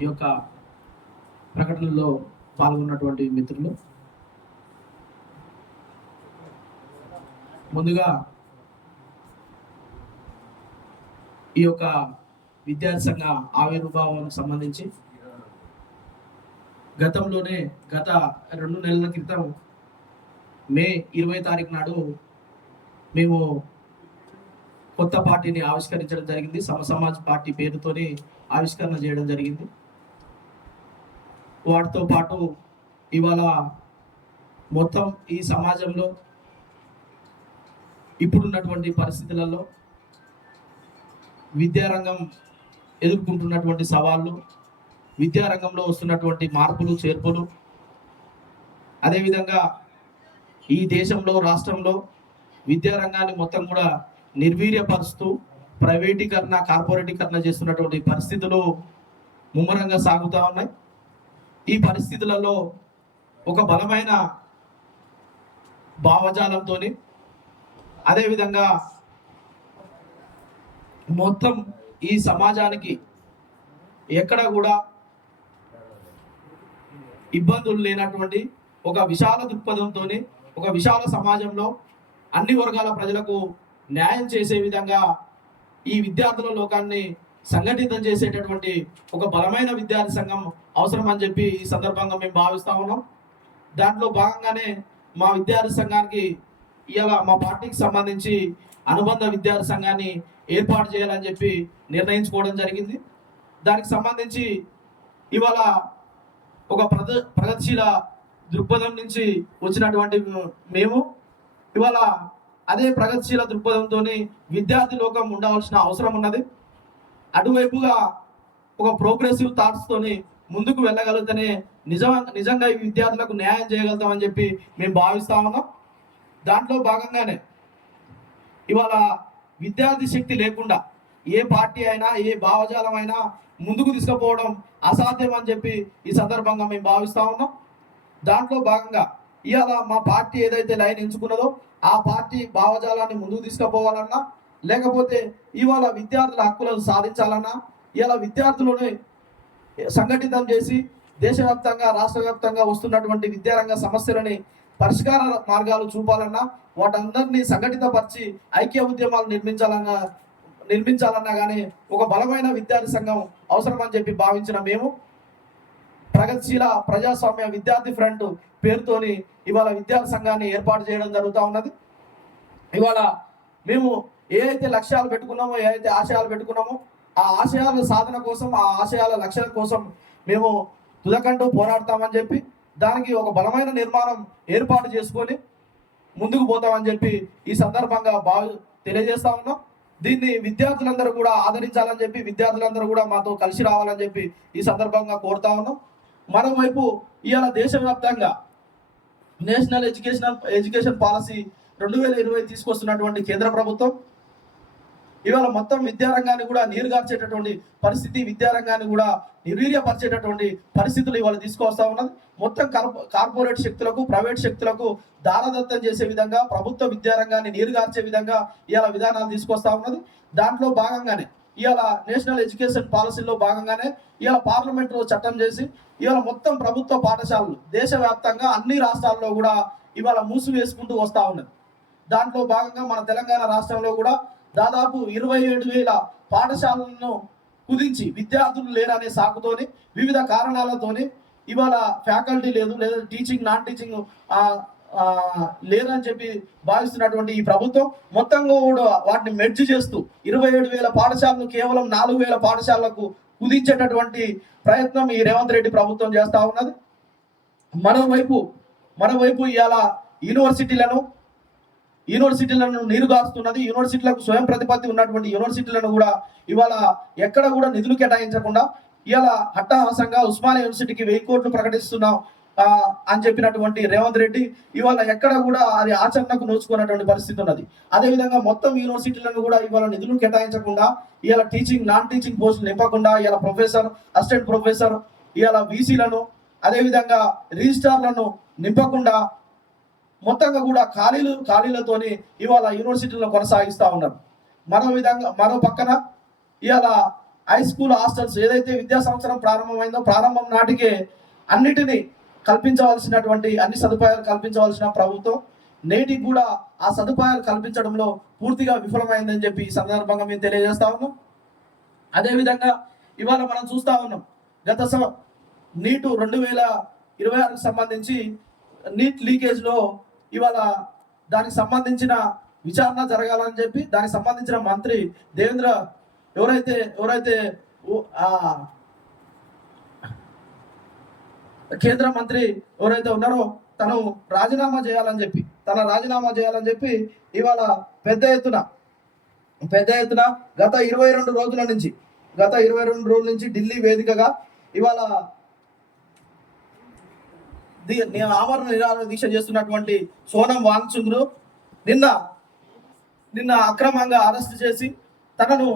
ఈ యొక్క ప్రకటనలో పాల్గొన్నటువంటి మిత్రులు, ముందుగా ఈ యొక్క విద్యార్థి సంఘ ఆవిర్భావానికి సంబంధించి గత 2 నెలల క్రితం మే 20 తారీఖు నాడు మేము కొత్త పార్టీని ఆవిష్కరించడం జరిగింది. సమాజ్ పార్టీ పేరుతోని ఆవిష్కరణ చేయడం జరిగింది. వాటితో పాటు ఇవాళ మొత్తం ఈ సమాజంలో ఇప్పుడున్నటువంటి పరిస్థితులలో విద్యారంగం ఎదుర్కొంటున్నటువంటి సవాళ్ళు, విద్యారంగంలో వస్తున్నటువంటి మార్పులు చేర్పులు, అదేవిధంగా ఈ దేశంలో రాష్ట్రంలో విద్యారంగాన్ని మొత్తం కూడా నిర్వీర్యపరుస్తూ ప్రైవేటీకరణ, కార్పొరేటీకరణ చేస్తున్నటువంటి పరిస్థితులు ముమ్మరంగా సాగుతూ ఉన్నాయి. ఈ పరిస్థితులలో ఒక బలమైన భావజాలంతో, అదేవిధంగా మొత్తం ఈ సమాజానికి ఎక్కడ కూడా ఇబ్బందులు లేనటువంటి ఒక విశాల దృక్పథంతో, ఒక విశాల సమాజంలో అన్ని వర్గాల ప్రజలకు న్యాయం చేసే విధంగా ఈ విద్యార్థుల లోకాన్ని సంఘటితం చేసేటటువంటి ఒక బలమైన విద్యార్థి సంఘం అవసరం అని చెప్పి ఈ సందర్భంగా మేము భావిస్తా ఉన్నాం. దాంట్లో భాగంగానే మా విద్యార్థి సంఘానికి ఇవాళ మా పార్టీకి సంబంధించి అనుబంధ విద్యార్థి సంఘాన్ని ఏర్పాటు చేయాలని చెప్పి నిర్ణయించుకోవడం జరిగింది. దానికి సంబంధించి ఇవాళ ఒక ప్రగతిశీల దృక్పథం నుంచి వచ్చినటువంటి మేము ఇవాళ అదే ప్రగతిశీల దృక్పథంతో విద్యార్థి లోకం ఉండవలసిన అవసరం ఉన్నది. అటువైపుగా ఒక ప్రోగ్రెసివ్ థాట్స్తోని ముందుకు వెళ్ళగలిగితేనే నిజంగా ఈ విద్యార్థులకు న్యాయం చేయగలుగుతామని చెప్పి మేము భావిస్తా ఉన్నాం. దాంట్లో భాగంగానే ఇవాళ విద్యార్థి శక్తి లేకుండా ఏ పార్టీ అయినా, ఏ భావజాలం అయినా ముందుకు తీసుకుపోవడం అసాధ్యం అని చెప్పి ఈ సందర్భంగా మేము భావిస్తా ఉన్నాం. దాంట్లో భాగంగా ఇవాళ మా పార్టీ ఏదైతే లైన్ ఎంచుకున్నదో ఆ పార్టీ భావజాలాన్ని ముందుకు తీసుకుపోవాలన్నా, లేకపోతే ఇవాళ విద్యార్థుల హక్కులను సాధించాలన్నా, ఇవాళ విద్యార్థులను సంఘటితం చేసి దేశవ్యాప్తంగా, రాష్ట్ర వ్యాప్తంగా వస్తున్నటువంటి విద్యారంగ సమస్యలని పరిష్కార మార్గాలు చూపాలన్నా, వాటందరినీ సంఘటితపరిచి ఐక్య ఉద్యమాలు నిర్మించాలన్నా కానీ ఒక బలమైన విద్యార్థి సంఘం అవసరమని చెప్పి భావించిన మేము ప్రగతిశీల ప్రజాస్వామ్య విద్యార్థి ఫ్రంట్ పేరుతోని ఇవాళ విద్యార్థి సంఘాన్ని ఏర్పాటు చేయడం జరుగుతూ ఉన్నది. ఇవాళ మేము ఏదైతే లక్ష్యాలు పెట్టుకున్నామో, ఏదైతే ఆశయాలు పెట్టుకున్నామో ఆ ఆశయాల సాధన కోసం, ఆ ఆశయాల లక్ష్యాల కోసం మేము తుదకంటూ పోరాడతామని చెప్పి దానికి ఒక బలమైన నిర్మాణం ఏర్పాటు చేసుకొని ముందుకు పోతామని చెప్పి ఈ సందర్భంగా తెలియజేస్తా ఉన్నాం. దీన్ని విద్యార్థులందరూ కూడా ఆదరించాలని చెప్పి, విద్యార్థులందరూ కూడా మాతో కలిసి రావాలని చెప్పి ఈ సందర్భంగా కోరుతా ఉన్నాం. మరోవైపు ఇవాళ దేశవ్యాప్తంగా నేషనల్ ఎడ్యుకేషన్ పాలసీ 2020 తీసుకొస్తున్నటువంటి కేంద్ర ప్రభుత్వం ఇవాళ మొత్తం విద్యారంగాన్ని కూడా నీరుగార్చేటటువంటి పరిస్థితి, విద్యారంగాన్ని కూడా నిర్వీర్యపరిచేటటువంటి పరిస్థితులు ఇవాళ తీసుకొస్తా ఉన్నది. మొత్తం కార్పొరేట్ శక్తులకు, ప్రైవేట్ శక్తులకు దారదత్తం చేసే విధంగా, ప్రభుత్వ విద్యారంగాన్ని నీరుగార్చే విధంగా ఇవాళ విధానాలు తీసుకొస్తా ఉన్నది. దాంట్లో భాగంగానే ఇవాళ నేషనల్ ఎడ్యుకేషన్ పాలసీలో భాగంగానే ఇవాళ పార్లమెంట్లో చట్టం చేసి ఇవాళ మొత్తం ప్రభుత్వ పాఠశాలలు దేశవ్యాప్తంగా అన్ని రాష్ట్రాల్లో కూడా ఇవాళ మూసివేసుకుంటూ వస్తూ ఉన్నది. దాంట్లో భాగంగా మన తెలంగాణ రాష్ట్రంలో కూడా దాదాపు 27,000 పాఠశాలలను కుదించి విద్యార్థులు లేరనే సాకుతోని, వివిధ కారణాలతోని ఇవాళ ఫ్యాకల్టీ లేదు, లేదా టీచింగ్, నాన్ టీచింగ్ లేదని చెప్పి భావిస్తున్నటువంటి ఈ ప్రభుత్వం మొత్తంగా కూడా వాటిని మెర్జ్ చేస్తూ 27,000 పాఠశాలను కేవలం 4,000 పాఠశాలకు కుదించేటటువంటి ప్రయత్నం ఈ రేవంత్ రెడ్డి ప్రభుత్వం చేస్తూ ఉన్నది. మరోవైపు ఇవాళ యూనివర్సిటీలను నీరుగారుస్తున్నది. యూనివర్సిటీలకు స్వయం ప్రతిపత్తి ఉన్నటువంటి యూనివర్సిటీలను కూడా ఇవాళ ఎక్కడ కూడా నిధులు కేటాయించకుండా ఇవాళ హట్టహాసంగా ఉస్మానియా యూనివర్సిటీకి 1000 కోట్లు ప్రకటిస్తున్నాం అని చెప్పినటువంటి రేవంత్ రెడ్డి ఇవాళ ఎక్కడ కూడా అది ఆచరణకు నోచుకున్నటువంటి పరిస్థితి ఉన్నది. అదేవిధంగా మొత్తం యూనివర్సిటీలను కూడా ఇవాళ నిధులు కేటాయించకుండా, ఇవాళ టీచింగ్, నాన్ టీచింగ్ పోస్టులు నింపకుండా ఇవాళ ప్రొఫెసర్, అసిస్టెంట్ ప్రొఫెసర్, ఇవాళ వీసీలను, అదేవిధంగా రిజిస్ట్రార్లను నింపకుండా మొత్తంగా కూడా ఖాళీలతోని ఇవాళ యూనివర్సిటీలను కొనసాగిస్తూ ఉన్నారు. మరో పక్కన ఇవాళ హై స్కూల్ హాస్టల్స్ ఏదైతే విద్యా సంవత్సరం ప్రారంభమైందో ప్రారంభం నాటికే అన్నిటినీ కల్పించవలసినటువంటి అన్ని సదుపాయాలు కల్పించవలసిన ప్రభుత్వం నేటికి కూడా ఆ సదుపాయాలు కల్పించడంలో పూర్తిగా విఫలమైందని చెప్పి ఈ సందర్భంగా మేము తెలియజేస్తా ఉన్నాం. అదేవిధంగా ఇవాళ మనం చూస్తా ఉన్నాం గత నీటు 2026కు సంబంధించి నీట్ లీకేజ్లో ఇవాళ దానికి సంబంధించిన విచారణ జరగాలని చెప్పి దానికి సంబంధించిన మంత్రి దేవేంద్ర ఎవరైతే కేంద్ర మంత్రి ఎవరైతే ఉన్నారో తను రాజీనామా చేయాలని చెప్పి ఇవాళ పెద్ద ఎత్తున గత 22 రోజుల నుంచి ఢిల్లీ వేదికగా ఇవాళ ఆమరణ నిరాహార దీక్ష చేస్తున్నటువంటి సోనం వాంగ్చుక్ నిన్న అక్రమంగా అరెస్ట్ చేసి తనను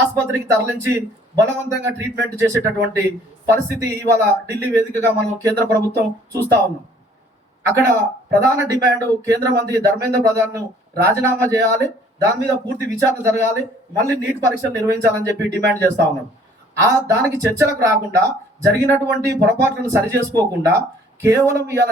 ఆసుపత్రికి తరలించి బలవంతంగా ట్రీట్మెంట్ చేసేటటువంటి పరిస్థితి ఇవాళ ఢిల్లీ వేదికగా మనం కేంద్ర ప్రభుత్వం చూస్తా ఉన్నాం. అక్కడ ప్రధాన డిమాండ్ కేంద్ర మంత్రి ధర్మేంద్ర ప్రధాన్ను రాజీనామా చేయాలి, దాని మీద పూర్తి విచారణ జరగాలి, మళ్ళీ నీట్ పరీక్షలు నిర్వహించాలని చెప్పి డిమాండ్ చేస్తా ఉన్నాం. దానికి చర్చలకు రాకుండా జరిగినటువంటి పొరపాట్లను సరి చేసుకోకుండా కేవలం ఇవాళ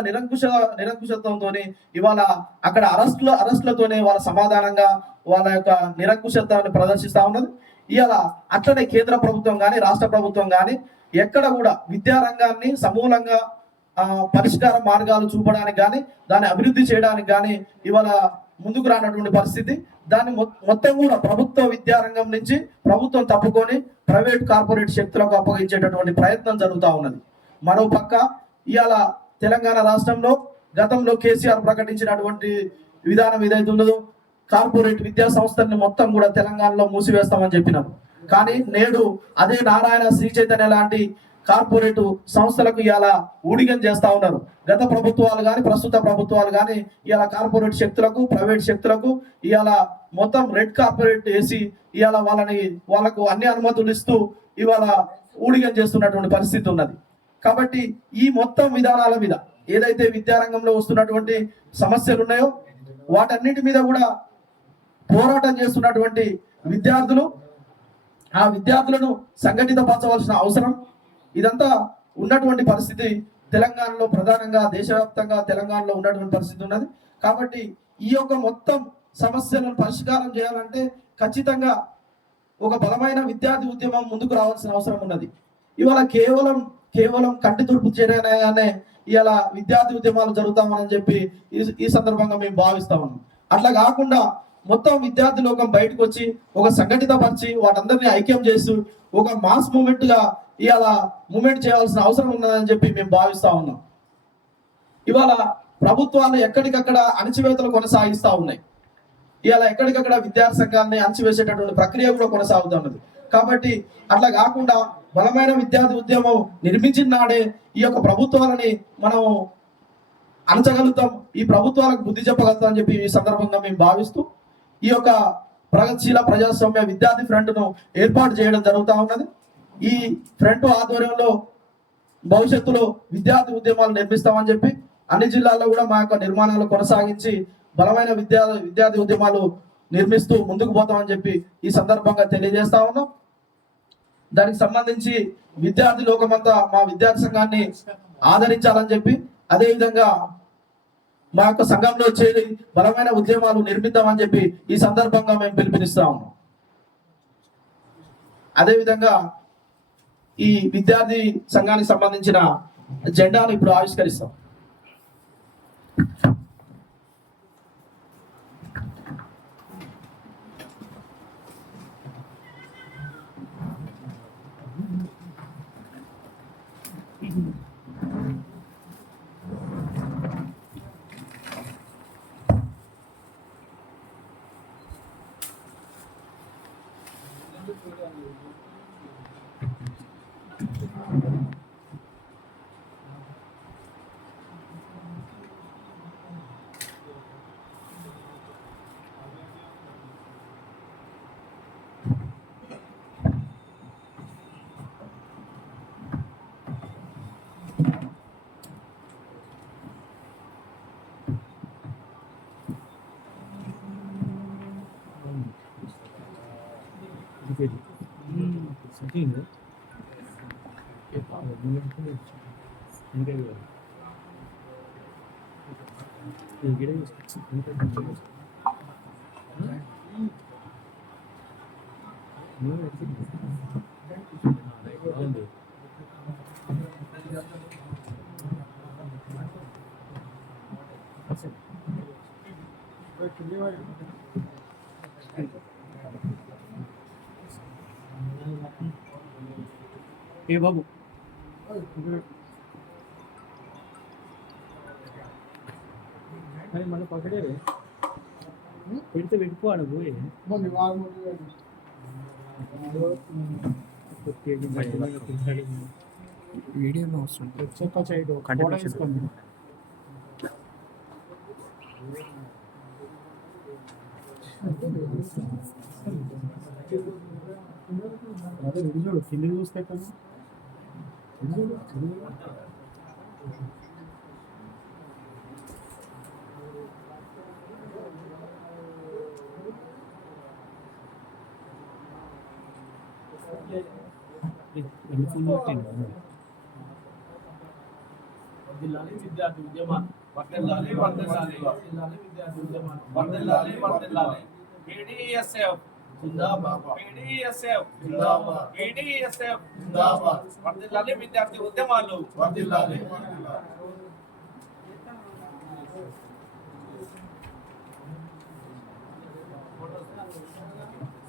నిరంకుశత్వంతో ఇవాళ అక్కడ అరెస్టులతోనే వాళ్ళ సమాధానంగా వాళ్ళ యొక్క నిరంకుశత్వాన్ని ప్రదర్శిస్తా ఉన్నది. ఇవాళ అట్లనే కేంద్ర ప్రభుత్వం కానీ రాష్ట్ర ప్రభుత్వం కానీ ఎక్కడ కూడా విద్యారంగాన్ని సమూలంగా పరిష్కార మార్గాలు చూపడానికి కానీ దాన్ని అభివృద్ధి చేయడానికి కానీ ఇవాళ ముందుకు రానటువంటి పరిస్థితి. దాన్ని మొత్తం కూడా ప్రభుత్వ విద్యారంగం నుంచి ప్రభుత్వం తప్పుకొని ప్రైవేట్ కార్పొరేట్ శక్తులకు అప్పగించేటటువంటి ప్రయత్నం జరుగుతూ ఉన్నది. మరో పక్క ఇవాళ తెలంగాణ రాష్ట్రంలో గతంలో కేసీఆర్ ప్రకటించినటువంటి విధానం ఏదైతే ఉన్నదో కార్పొరేట్ విద్యా సంస్థల్ని మొత్తం కూడా తెలంగాణలో మూసివేస్తామని చెప్పినారు. కానీ నేడు అదే నారాయణ శ్రీ చైతన్య లాంటి కార్పొరేట్ సంస్థలకు ఇవాళ ఊడిగం చేస్తా ఉన్నారు. గత ప్రభుత్వాలు కానీ ప్రస్తుత ప్రభుత్వాలు కానీ ఇవాళ కార్పొరేట్ శక్తులకు ప్రైవేట్ శక్తులకు ఇవాళ మొత్తం రెడ్ కార్పొరేట్ వేసి ఇవాళ వాళ్ళకు అన్ని అనుమతులు ఇస్తూ ఇవాళ ఊడిగం చేస్తున్నటువంటి పరిస్థితి ఉన్నది. కాబట్టి ఈ మొత్తం విధానాల మీద ఏదైతే విద్యారంగంలో వస్తున్నటువంటి సమస్యలు ఉన్నాయో వాటన్నిటి మీద కూడా పోరాటం చేస్తున్నటువంటి ఆ విద్యార్థులను సంఘటితపరచవలసిన అవసరం ఇదంతా ఉన్నటువంటి పరిస్థితి తెలంగాణలో ప్రధానంగా దేశవ్యాప్తంగా తెలంగాణలో ఉన్నటువంటి పరిస్థితి ఉన్నది. కాబట్టి ఈ యొక్క మొత్తం సమస్యలను పరిష్కారం చేయాలంటే ఖచ్చితంగా ఒక బలమైన విద్యార్థి ఉద్యమం ముందుకు రావాల్సిన అవసరం ఉన్నది. ఇవాళ కేవలం కంటి తుడుపు చేయగానే ఇవాళ విద్యార్థి ఉద్యమాలు జరుగుతామని చెప్పి ఈ సందర్భంగా మేము భావిస్తా ఉన్నాం. అట్లా కాకుండా మొత్తం విద్యార్థి లోకం బయటకు వచ్చి ఒక సంఘటితపరిచి వాటందరినీ ఐక్యం చేస్తూ ఒక మాస్ మూమెంట్ గా ఇవాళ మూమెంట్ చేయాల్సిన అవసరం ఉన్నదని చెప్పి మేము భావిస్తా ఉన్నాం. ఇవాళ ప్రభుత్వాలు ఎక్కడికక్కడ అణచివేతలు కొనసాగిస్తూ ఉన్నాయి. ఇవాళ ఎక్కడికక్కడ విద్యార్థి సంఘాలని అణచివేసేటటువంటి ప్రక్రియ కూడా కొనసాగుతున్నది. కాబట్టి అట్లా కాకుండా బలమైన విద్యార్థి ఉద్యమం నిర్మించిన నాడే ఈ యొక్క ప్రభుత్వాలని మనం అణచగలుగుతాం, ఈ ప్రభుత్వాలకు బుద్ధి చెప్పగలుగుతాం అని చెప్పి ఈ సందర్భంగా మేము భావిస్తూ ఈ యొక్క ప్రగతిశీల ప్రజాస్వామ్య విద్యార్థి ఫ్రంట్ను ఏర్పాటు చేయడం జరుగుతూ ఉన్నది. ఈ ఫ్రంట్ ఆధ్వర్యంలో భవిష్యత్తులో విద్యార్థి ఉద్యమాలు నిర్మిస్తామని చెప్పి అన్ని జిల్లాల్లో కూడా మా యొక్క నిర్మాణాలు కొనసాగించి బలమైన విద్యార్థి ఉద్యమాలు నిర్మిస్తూ ముందుకు పోతామని చెప్పి ఈ సందర్భంగా తెలియజేస్తా ఉన్నాం. దానికి సంబంధించి విద్యార్థి లోకమంతా మా విద్యార్థి సంఘాన్ని ఆదరించాలని చెప్పి అదేవిధంగా మా యొక్క సంఘంలో చేరి బలమైన ఉద్యమాలు నిర్మిద్దామని చెప్పి ఈ సందర్భంగా మేము పిలుపునిస్తా ఉన్నాం. అదేవిధంగా ఈ విద్యార్థి సంఘానికి సంబంధించిన జెండాను ఇప్పుడు ఆవిష్కరిస్తాం. ఏ బాబు కానీ మళ్ళీ పక్కడే పెడితే వెళ్ళిపోవాలి పోయి వీడియోలో వస్తుంది తీసుకోండి అదే చూడు కింద చూస్తే కదా వర్ధిల్లాలి విద్యార్థి ఉద్యమాలు వర్ధిల్లాలి వర్ధిల్లాలి వర్ధిల్లాలి విద్యార్థి ఉద్యమాలు వర్ధిల్లాలి వర్ధిల్లాలి PDSF జిందాబాద్ PDSF జిందాబాద్ PDSF జిందాబాద్ వర్ధిల్లాలి విద్యార్థి ఉద్యమాలు వర్ధిల్లాలి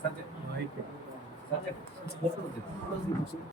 సత్యం సత్యం